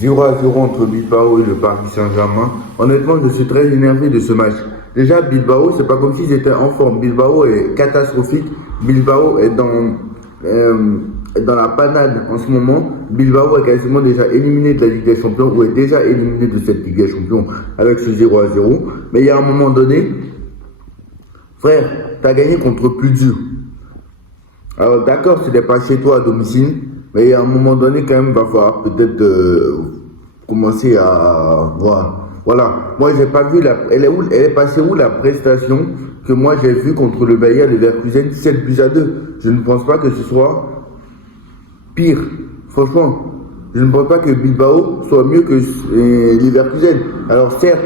0-0 entre Bilbao et le Paris Saint-Germain. Honnêtement, je suis très énervé de ce match. Déjà, Bilbao, c'est pas comme s'ils étaient en forme. Bilbao est catastrophique. Bilbao est dans la panade en ce moment. Bilbao est quasiment déjà éliminé de la Ligue des Champions ou est déjà éliminé de cette Ligue des Champions avec ce 0-0. Mais il y a un moment donné, frère, tu as gagné contre plus dur. Alors d'accord, ce n'est pas chez toi à domicile, mais à un moment donné, quand même, il va falloir peut-être commencer à voir. Voilà. Moi, j'ai pas vu elle est passée où la prestation que moi j'ai vue contre le Bayer Leverkusen 7-2. Je ne pense pas que ce soit pire. Franchement, je ne pense pas que Bilbao soit mieux que Leverkusen. Alors certes,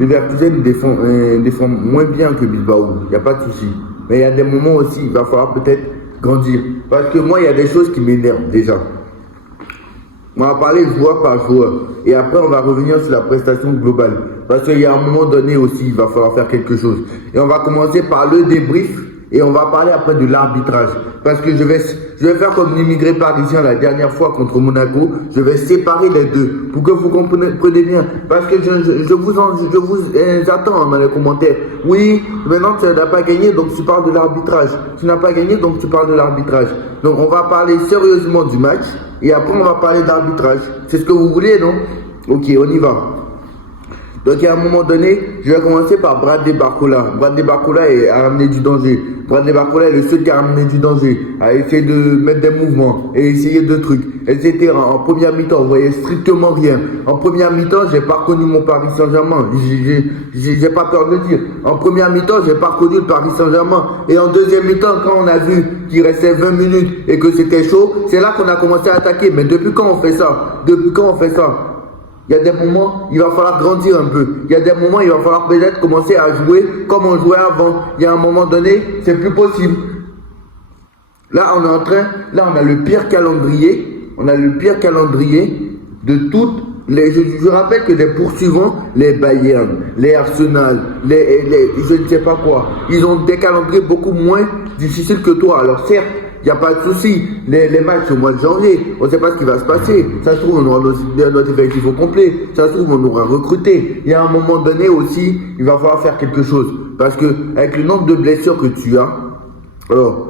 Leverkusen défend moins bien que Bilbao, il n'y a pas de souci. Mais il y a des moments aussi, il va falloir peut-être grandir. Parce que moi, il y a des choses qui m'énervent déjà. On va parler joueur par joueur. Et après, on va revenir sur la prestation globale. Parce qu'il y a un moment donné aussi, il va falloir faire quelque chose. Et on va commencer par le débrief. Et on va parler après de l'arbitrage. Parce que je vais faire comme l'immigré parisien la dernière fois contre Monaco. Je vais séparer les deux. Pour que vous compreniez bien. Parce que je vous attends dans les commentaires. Oui, maintenant tu n'as pas gagné, donc tu parles de l'arbitrage. Tu n'as pas gagné, donc tu parles de l'arbitrage. Donc on va parler sérieusement du match. Et après on va parler d'arbitrage. C'est ce que vous voulez, non? Ok, on y va. Donc à un moment donné, je vais commencer par Bradley Barcola. Bradley Barcola a ramené du danger. Bradley Barcola est le seul qui a ramené du danger, a essayé de mettre des mouvements et essayer de trucs, etc. En première mi-temps, vous voyez strictement rien. En première mi-temps, j'ai pas reconnu mon Paris Saint-Germain. J'ai pas peur de le dire. En première mi-temps, j'ai pas reconnu le Paris Saint-Germain. Et en deuxième mi-temps, quand on a vu qu'il restait 20 minutes et que c'était chaud, c'est là qu'on a commencé à attaquer. Mais depuis quand on fait ça? Depuis quand on fait ça? Il y a des moments, il va falloir grandir un peu. Il y a des moments, il va falloir peut-être commencer à jouer comme on jouait avant. Il y a un moment donné, c'est plus possible. Là, on a le pire calendrier. On a le pire calendrier de toutes les. Je rappelle que les poursuivants, les Bayern, les Arsenal, je ne sais pas quoi, ils ont des calendriers beaucoup moins difficiles que toi. Alors certes, il n'y a pas de souci. Les matchs au mois de janvier, on ne sait pas ce qui va se passer. Ça se trouve, on aura notre effectif au complet. Ça se trouve, on aura recruté. Il y a un moment donné aussi, il va falloir faire quelque chose. Parce que avec le nombre de blessures que tu as, alors,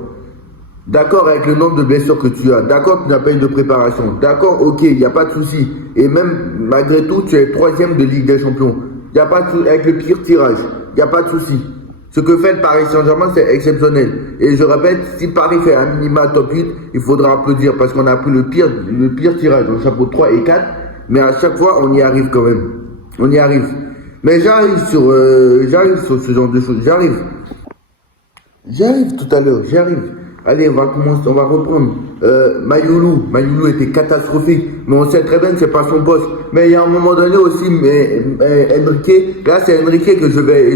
d'accord avec le nombre de blessures que tu as, d'accord, tu n'as pas eu de préparation, d'accord, ok, il n'y a pas de souci. Et même, malgré tout, tu es troisième de Ligue des Champions. Il n'y a pas de souci, avec le pire tirage, il n'y a pas de souci. Ce que fait le Paris Saint-Germain, c'est exceptionnel. Et je répète, si Paris fait un minima top 8, il faudra applaudir parce qu'on a pris le pire tirage au chapeau 3 et 4. Mais à chaque fois, on y arrive quand même. On y arrive. Mais j'arrive sur ce genre de choses. J'arrive tout à l'heure. J'arrive. Allez, on va commencer, on va reprendre. Mayoulou était catastrophique. Mais on sait très bien que c'est pas son poste. Mais il y a un moment donné aussi, Enrique, là c'est Enrique que je vais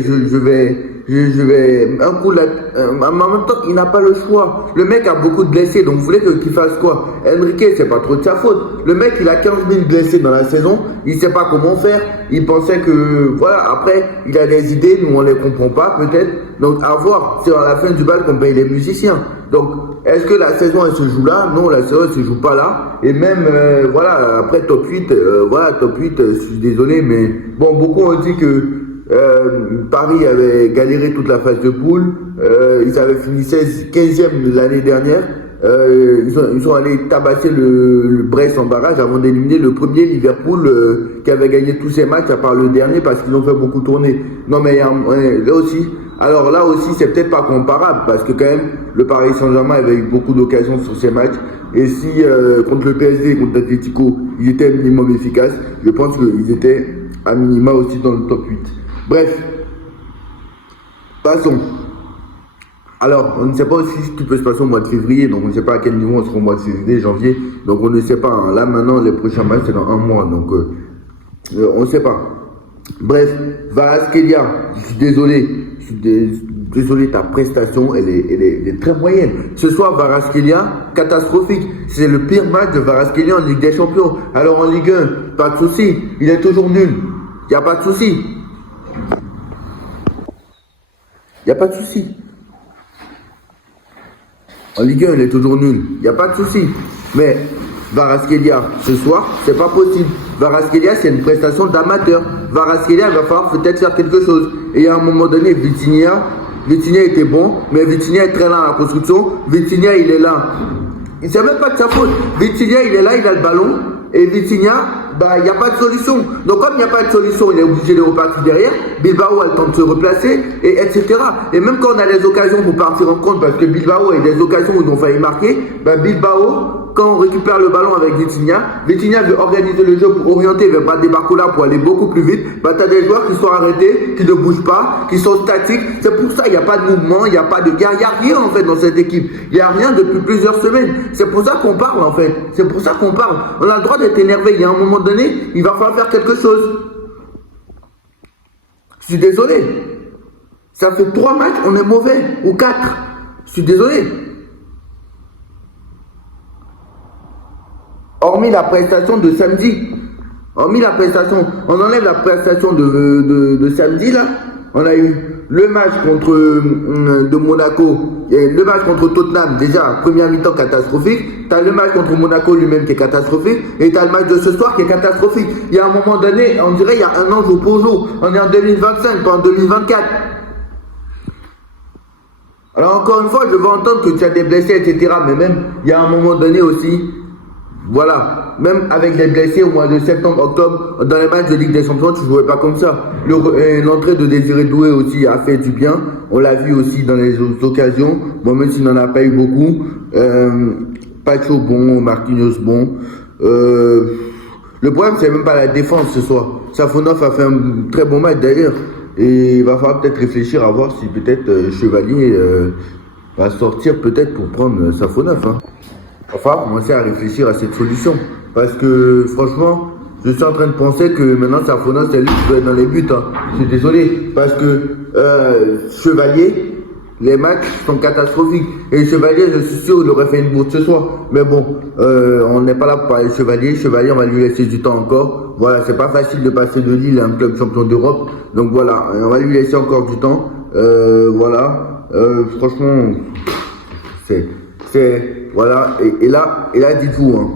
un coup là, en même temps il n'a pas le choix. Le mec a beaucoup de blessés, donc vous voulez qu'il fasse quoi? Enrique, c'est pas trop de sa faute. Le mec il a 15 000 blessés dans la saison, il sait pas comment faire, il pensait que voilà, après il a des idées, nous on les comprend pas peut-être. Donc à voir, c'est à la fin du bal qu'on paye les musiciens. Donc est-ce que la saison elle se joue là? Non, la saison elle se joue pas là. Et même voilà, après top 8, top 8, je suis désolé, mais bon, beaucoup ont dit que Paris avait galéré toute la phase de poule. Ils avaient fini 15e l'année dernière. Ils sont allés tabasser le Brest en barrage avant d'éliminer le premier Liverpool qui avait gagné tous ses matchs à part le dernier parce qu'ils ont fait beaucoup tourner. Non mais là aussi, alors là aussi c'est peut-être pas comparable parce que quand même le Paris Saint-Germain avait eu beaucoup d'occasions sur ces matchs et si contre le PSG, contre l'Atlético, ils étaient minimum efficaces, je pense qu'ils étaient à minima aussi dans le top 8. Bref, passons. Alors, on ne sait pas aussi ce qui peut se passer au mois de février, donc on ne sait pas à quel niveau on sera au mois de février, janvier, donc on ne sait pas. Hein. Là maintenant, les prochains matchs c'est dans un mois, donc on ne sait pas. Bref, Kvaratskhelia, je suis désolé, ta prestation, elle est très moyenne. Ce soir, Kvaratskhelia, catastrophique. C'est le pire match de Kvaratskhelia en Ligue des Champions. Alors en Ligue 1, pas de souci, il est toujours nul. Il n'y a pas de souci. Il n'y a pas de souci. En Ligue 1, il est toujours nul. Il n'y a pas de souci. Mais Kvaratskhelia ce soir, c'est pas possible. Kvaratskhelia, c'est une prestation d'amateur. Kvaratskhelia, il va falloir peut-être faire quelque chose. Et à un moment donné, Vitinha était bon, mais Vitinha est très lent à la construction. Vitinha, il est là. C'est même pas de sa faute. Vitinha, il est là, il a le ballon. Et Vitinha, bah, il n'y a pas de solution. Donc, comme il n'y a pas de solution, il est obligé de repartir derrière. Bilbao a le temps de se replacer, et etc. Et même quand on a les occasions pour partir en compte, parce que Bilbao a des occasions où ils ont failli marquer, bah, Bilbao, quand on récupère le ballon avec Vitinha veut organiser le jeu pour orienter vers Bradé Barcola pour aller beaucoup plus vite. Bah, tu as des joueurs qui sont arrêtés, qui ne bougent pas, qui sont statiques. C'est pour ça qu'il n'y a pas de mouvement, il n'y a pas de guerre, il n'y a rien en fait dans cette équipe. Il n'y a rien depuis plusieurs semaines. C'est pour ça qu'on parle en fait. C'est pour ça qu'on parle. On a le droit d'être énervé. Il y a un moment donné, il va falloir faire quelque chose. Je suis désolé. Ça fait 3 matchs, on est mauvais. Ou 4. Je suis désolé. Hormis la prestation de samedi, on enlève la prestation de samedi là, on a eu le match de Monaco, et le match contre Tottenham, déjà, première mi-temps catastrophique, tu as le match contre Monaco lui-même qui est catastrophique, et tu as le match de ce soir qui est catastrophique. Il y a un moment donné, on dirait il y a un an jour pour jour, on est en 2025, pas en 2024. Alors encore une fois, je veux entendre que tu as des blessés, etc. Mais même, il y a un moment donné aussi, voilà, même avec les blessés au mois de septembre, octobre, dans les matchs de Ligue des Champions, tu ne jouais pas comme ça. L'entrée de Désiré Doué aussi a fait du bien. On l'a vu aussi dans les autres occasions. Bon, même s'il n'en a pas eu beaucoup. Pacho bon, Marquinhos bon. Le problème, c'est même pas la défense ce soir. Safonov a fait un très bon match d'ailleurs. Et il va falloir peut-être réfléchir à voir si peut-être Chevalier va sortir peut-être pour prendre Safonov. Hein. Enfin, commencer à réfléchir à cette solution. Parce que, franchement, je suis en train de penser que maintenant, Safonov, c'est lui qui doit être dans les buts. Hein. Je suis désolé. Parce que Chevalier, les matchs sont catastrophiques. Et Chevalier, je suis sûr, il aurait fait une bourde ce soir. Mais bon, on n'est pas là pour parler de Chevalier. Chevalier, on va lui laisser du temps encore. Voilà, c'est pas facile de passer de Lille à un club champion d'Europe. Donc voilà, on va lui laisser encore du temps. Voilà. Franchement, voilà, et là dites-vous hein,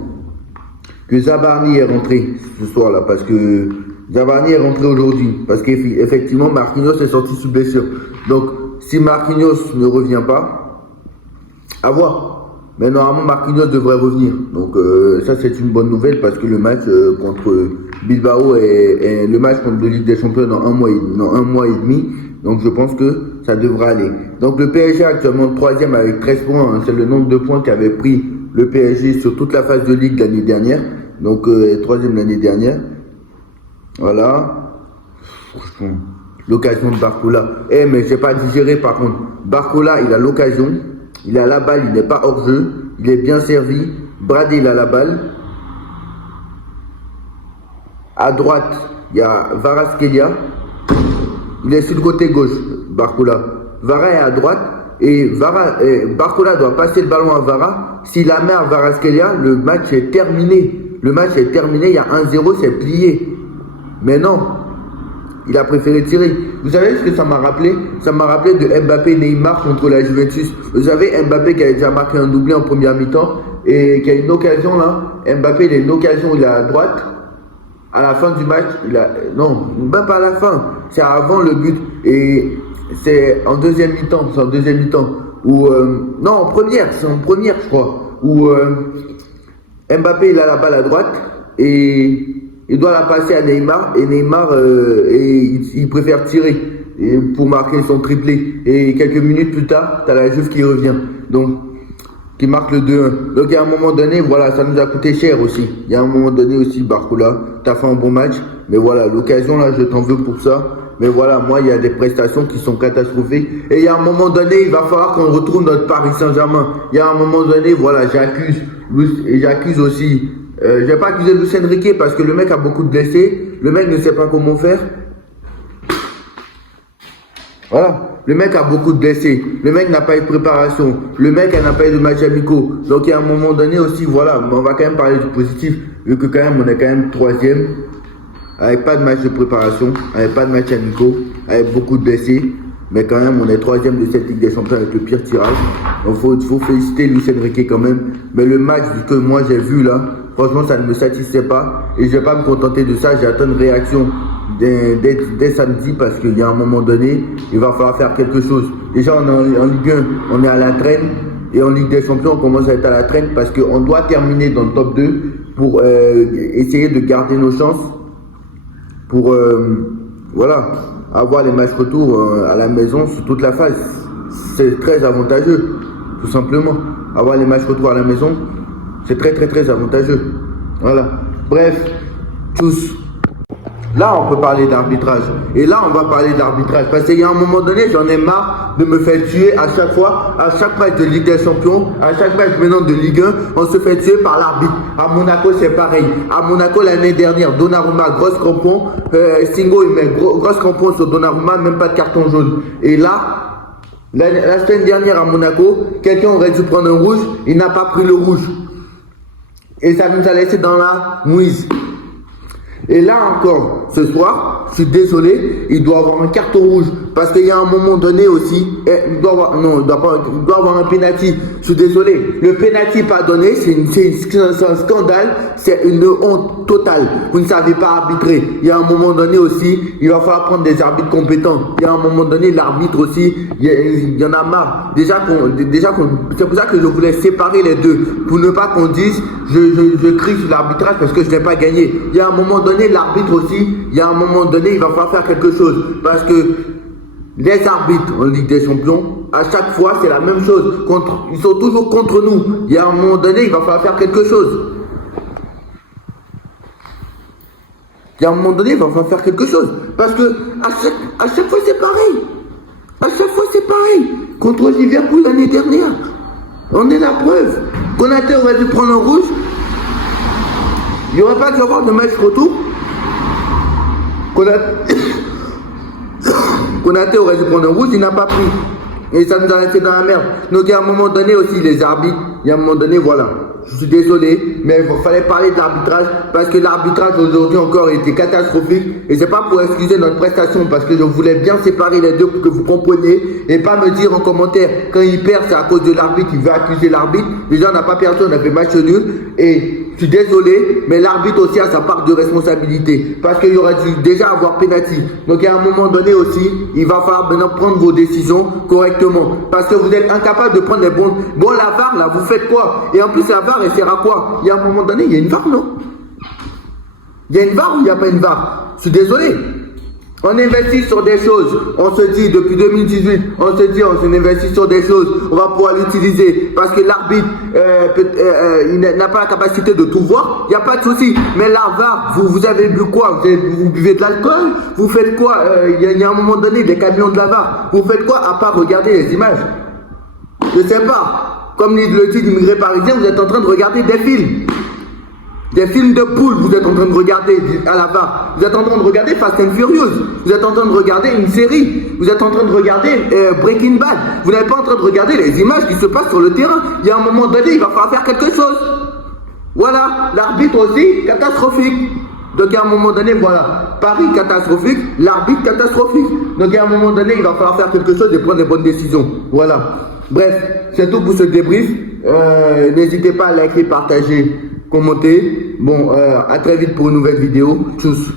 que Zabarni est rentré ce soir-là, parce que Zabarni est rentré aujourd'hui, parce qu'effectivement Marquinhos est sorti sous blessure. Donc, si Marquinhos ne revient pas, à voir. Mais normalement, Marquinhos devrait revenir. Donc, ça, c'est une bonne nouvelle, parce que le match contre Bilbao et le match contre la Ligue des Champions dans un mois et demi. Donc, je pense que ça devra aller. Donc, le PSG actuellement 3e avec 13 points. Hein, c'est le nombre de points qu'avait pris le PSG sur toute la phase de Ligue l'année dernière. Donc, 3e l'année dernière. Voilà. L'occasion de Barcola. Mais j'ai pas digéré par contre. Barcola, il a l'occasion. Il a la balle, il n'est pas hors jeu. Il est bien servi. Bradé, il a la balle. À droite, il y a Kvaratskhelia. Il est sur le côté gauche, Barcola. Vara est à droite. Et Barcola doit passer le ballon à Vara. S'il la met à Kvaratskhelia, le match est terminé. Le match est terminé. Il y a 1-0, c'est plié. Mais non. Il a préféré tirer. Vous savez ce que ça m'a rappelé? Ça m'a rappelé de Mbappé Neymar contre la Juventus. Vous savez, Mbappé qui a déjà marqué un doublé en première mi-temps et qui a une occasion là. Mbappé, il a une occasion, il est à droite. À la fin du match, non, même pas à la fin. C'est avant le but. Et c'est en deuxième mi-temps. C'est en deuxième mi-temps. Non, en première. C'est en première, je crois. Où Mbappé, il a la balle à droite. Et il doit la passer à Neymar. Et Neymar, il préfère tirer pour marquer son triplé. Et quelques minutes plus tard, tu as la Juve qui revient. Donc, qui marque le 2-1. Donc, il y a un moment donné, voilà, ça nous a coûté cher aussi. Il y a un moment donné aussi, Barcola, tu as fait un bon match. Mais voilà, l'occasion, là, je t'en veux pour ça. Mais voilà, moi, il y a des prestations qui sont catastrophiques. Et il y a un moment donné, il va falloir qu'on retrouve notre Paris Saint-Germain. Il y a un moment donné, voilà, j'accuse aussi. Je vais pas accuser Luis Enrique parce que le mec a beaucoup de blessés. Le mec ne sait pas comment faire. Voilà. Le mec a beaucoup de blessés. Le mec n'a pas eu de préparation. Le mec n'a pas eu de match amicaux. Donc, il y a un moment donné aussi, voilà, on va quand même parler du positif. Vu que quand même, on est quand même 3e. Avec pas de match de préparation. Avec pas de match amicaux. Avec beaucoup de blessés. Mais quand même, on est 3e de cette Ligue des Champions avec le pire tirage. Donc, faut féliciter Luis Enrique quand même. Mais le match que moi j'ai vu là, Franchement, ça ne me satisfait pas. Et je ne vais pas me contenter de ça. J'attends une réaction dès samedi parce qu'il y a un moment donné, il va falloir faire quelque chose. Déjà, on est en Ligue 1, on est à la traîne. Et en Ligue des Champions, on commence à être à la traîne parce qu'on doit terminer dans le top 2 pour essayer de garder nos chances. Pour voilà, avoir les matchs retour à la maison sur toute la phase. C'est très avantageux, tout simplement. Avoir les matchs retour à la maison, c'est très avantageux. Voilà. Bref, tous. Là, on peut parler d'arbitrage. Et là, on va parler d'arbitrage. Parce qu'il y a un moment donné, j'en ai marre de me faire tuer à chaque fois, à chaque match de Ligue des Champions, à chaque match maintenant de Ligue 1, on se fait tuer par l'arbitre. À Monaco, c'est pareil. À Monaco, l'année dernière, Donnarumma, grosse crampon. Singo, il met grosse crampon sur Donnarumma, même pas de carton jaune. Et là, la semaine dernière à Monaco, quelqu'un aurait dû prendre un rouge, il n'a pas pris le rouge. Et ça nous a laissé dans la mouise. Et là encore, ce soir, je suis désolé, il doit avoir un carton rouge. Parce qu'il y a un moment donné aussi, il doit avoir un penalty. Je suis désolé, le penalty pas donné, c'est un scandale, c'est une honte totale. Vous ne savez pas arbitrer. Il y a un moment donné aussi, il va falloir prendre des arbitres compétents. Il y a un moment donné, l'arbitre aussi, il y en a marre. Déjà, c'est pour ça que je voulais séparer les deux. Pour ne pas qu'on dise, je crie sur l'arbitrage parce que je n'ai pas gagné. Il y a un moment donné, l'arbitre aussi, il y a un moment donné, il va falloir faire quelque chose. Parce que les arbitres en Ligue des Champions, à chaque fois, c'est la même chose. Ils sont toujours contre nous. Il y a un moment donné, il va falloir faire quelque chose. Il y a un moment donné, il va falloir faire quelque chose. Parce que à chaque fois, c'est pareil. À chaque fois, c'est pareil. Contre Liverpool l'année dernière. On est la preuve. Konaté aurait dû prendre un rouge. Il n'y aurait pas dû avoir de match retour. Konaté aurait dû prendre un rouge, il n'a pas pris. Et ça nous a laissé dans la merde. Donc il y a un moment donné aussi, les arbitres, il y a un moment donné, voilà. Je suis désolé, mais il fallait parler de l'arbitrage parce que l'arbitrage aujourd'hui encore était catastrophique. Et c'est pas pour excuser notre prestation parce que je voulais bien séparer les deux pour que vous compreniez et pas me dire en commentaire quand il perd c'est à cause de l'arbitre, il veut accuser l'arbitre. Déjà on n'a pas perdu, on a fait match nul et je suis désolé, mais l'arbitre aussi a sa part de responsabilité parce qu'il y aurait dû déjà avoir pénalty. Donc à un moment donné aussi, il va falloir maintenant prendre vos décisions correctement parce que vous êtes incapable de prendre les bons. Bon, la VAR là, vous faites quoi? Et en plus la VAR elle sert à quoi? Il y a un moment donné, il y a une VAR, non? Il y a une VAR ou il n'y a pas une VAR? Je suis désolé. On investit sur des choses, on se dit depuis 2018, on investit sur des choses, on va pouvoir l'utiliser parce que l'arbitre il n'a pas la capacité de tout voir, il n'y a pas de souci. Mais la VAR, vous avez bu quoi? Vous buvez de l'alcool? Vous faites quoi? Il y a un moment donné, des camions de la VAR, vous faites quoi à part regarder les images? Je ne sais pas, comme le dit l'immigré parisien, vous êtes en train de regarder des films. Des films de poules, vous êtes en train de regarder à la barre. Vous êtes en train de regarder Fast and Furious. Vous êtes en train de regarder une série. Vous êtes en train de regarder Breaking Bad. Vous n'êtes pas en train de regarder les images qui se passent sur le terrain. Il y a un moment donné, il va falloir faire quelque chose. Voilà, l'arbitre aussi, catastrophique. Donc à un moment donné, voilà, Paris catastrophique, l'arbitre catastrophique. Donc à un moment donné, il va falloir faire quelque chose et prendre les bonnes décisions. Voilà. Bref, c'est tout pour ce débrief. N'hésitez pas à liker, partager, commenter. Bon, à très vite pour une nouvelle vidéo. Tchuss.